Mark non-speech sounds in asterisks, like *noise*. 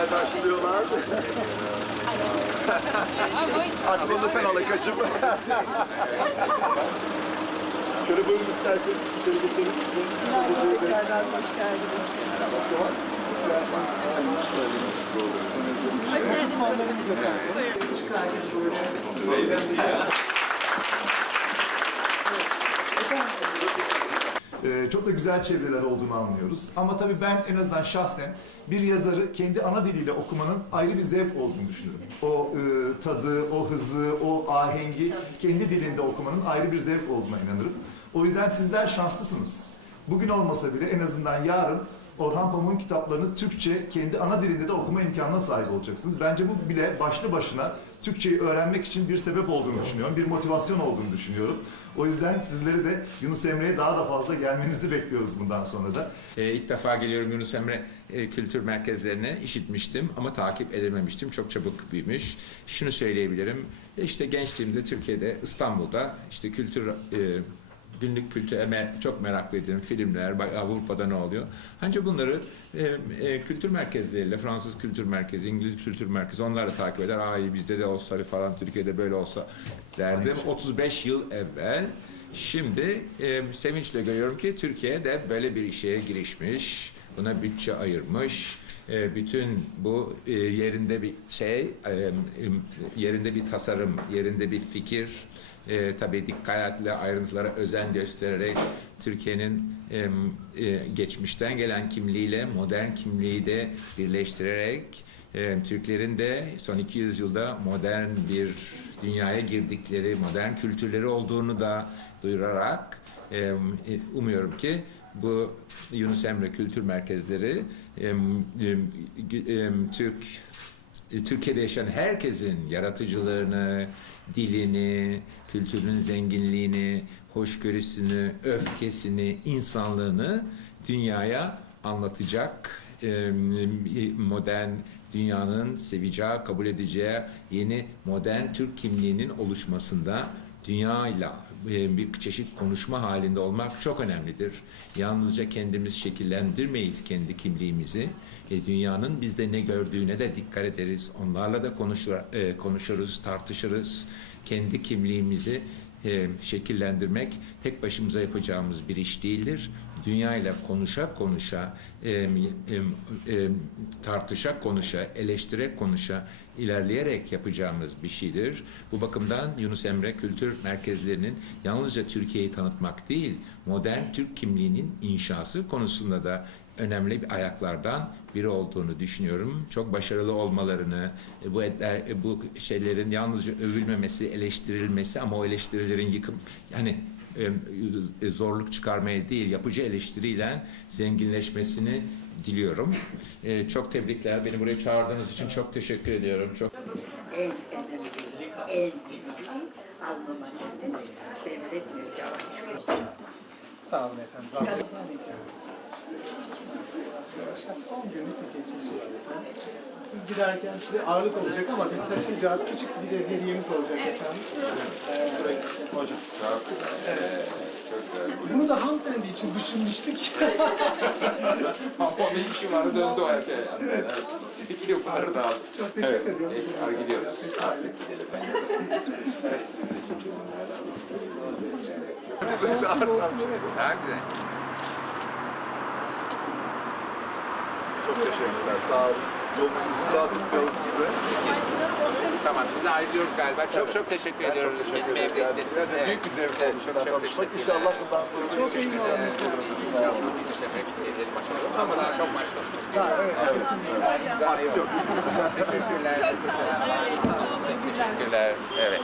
güzel karşılıyorlar. Aklını *laughs* sen ala kaçım. *laughs* Şöyle buyurun isterseniz içeri geçelim size. Merhaba tekrardan hoş geldiniz. Hoş geldiniz. Hoş geldiniz. Hoş geldiniz. Hoş geldiniz. Ee, çok da güzel çevreler olduğunu anlıyoruz. Ama tabii ben en azından şahsen bir yazarı kendi ana diliyle okumanın ayrı bir zevk olduğunu düşünüyorum. O e, tadı, o hızı, o ahengi kendi dilinde okumanın ayrı bir zevk olduğuna inanırım. O yüzden sizler şanslısınız. Bugün olmasa bile en azından yarın Orhan Pamuk'un kitaplarını Türkçe kendi ana dilinde de okuma imkanına sahip olacaksınız. Bence bu bile başlı başına Türkçeyi öğrenmek için bir sebep olduğunu düşünüyorum. Bir motivasyon olduğunu düşünüyorum. O yüzden sizleri de Yunus Emre'ye daha da fazla gelmenizi bekliyoruz bundan sonra da. E, ilk defa geliyorum Yunus Emre e, kültür merkezlerine işitmiştim ama takip edememiştim. Çok çabuk büyümüş. Şunu söyleyebilirim. işte gençliğimde Türkiye'de İstanbul'da işte kültür e, günlük kültüre çok meraklıydım. Filmler, Avrupa'da ne oluyor. Ancak bunları e, e, kültür merkezleriyle, Fransız kültür merkezi, İngiliz kültür merkezi onlarla takip eder. Ay bizde de olsa falan Türkiye'de böyle olsa derdim. 35 yıl evvel Şimdi e, sevinçle görüyorum ki Türkiye de böyle bir işe girişmiş, buna bütçe ayırmış. E, bütün bu e, yerinde bir şey, e, yerinde bir tasarım, yerinde bir fikir, e, tabii dikkatle ayrıntılara özen göstererek Türkiye'nin e, e, geçmişten gelen kimliğiyle modern kimliği de birleştirerek e, Türklerin de son 200 yılda modern bir dünyaya girdikleri, modern kültürleri olduğunu da duyurarak e, umuyorum ki bu Yunus Emre Kültür Merkezleri Türk e, Türkiye'de yaşayan herkesin yaratıcılığını, dilini, kültürünün zenginliğini, hoşgörüsünü, öfkesini, insanlığını dünyaya anlatacak e, modern dünyanın seveceği, kabul edeceği yeni modern Türk kimliğinin oluşmasında dünyayla e, bir çeşit konuşma halinde olmak çok önemlidir. Yalnızca kendimiz şekillendirmeyiz kendi kimliğimizi. E, dünyanın bizde ne gördüğüne de dikkat ederiz. Onlarla da konuşur, e, konuşuruz, tartışırız. Kendi kimliğimizi e, şekillendirmek tek başımıza yapacağımız bir iş değildir. Dünyayla konuşa konuşa, e, e, e, tartışa konuşa, eleştire konuşa ilerleyerek yapacağımız bir şeydir. Bu bakımdan Yunus Emre Kültür Merkezlerinin yalnızca Türkiye'yi tanıtmak değil, modern Türk kimliğinin inşası konusunda da önemli bir ayaklardan biri olduğunu düşünüyorum. Çok başarılı olmalarını, e, bu etler, e, bu şeylerin yalnızca övülmemesi, eleştirilmesi ama o eleştirilerin yıkım yani e, zorluk çıkarmaya değil, yapıcı eleştiriyle zenginleşmesini diliyorum. E, Çok tebrikler. Beni buraya çağırdığınız için çok teşekkür ediyorum. Çok en önemli, en alnıma demiştim. Devlet mücadelesi. Sağ olun efendim. Sağ olun. Yavaş yavaş. 10 günlük bir. Siz giderken size ağırlık olacak ama biz taşıyacağız. Küçük bir de hediyemiz olacak efendim. Ee, hocam. Bunu da hanımefendi için düşünmüştük. Tampon bir işi vardı döndü o erkeğe. Evet. Bir da aldı. Çok teşekkür ediyoruz. Hadi gidiyoruz. Olsun olsun evet. Daha güzel. Çok teşekkürler. Sağ olun. Daha tutmayalım size. Tamam size ayrılıyoruz galiba. Çok çok teşekkür ediyoruz. Teşekkür Benim ederim. Yani Evet. büyük bir zevk Evet, oldu senden çok tanışmak. İnşallah bundan sonra Çok iyi olmuş. Ama daha çok. Ha, evet. kesinlikle. Artık yok. Teşekkürler. Teşekkürler. Evet.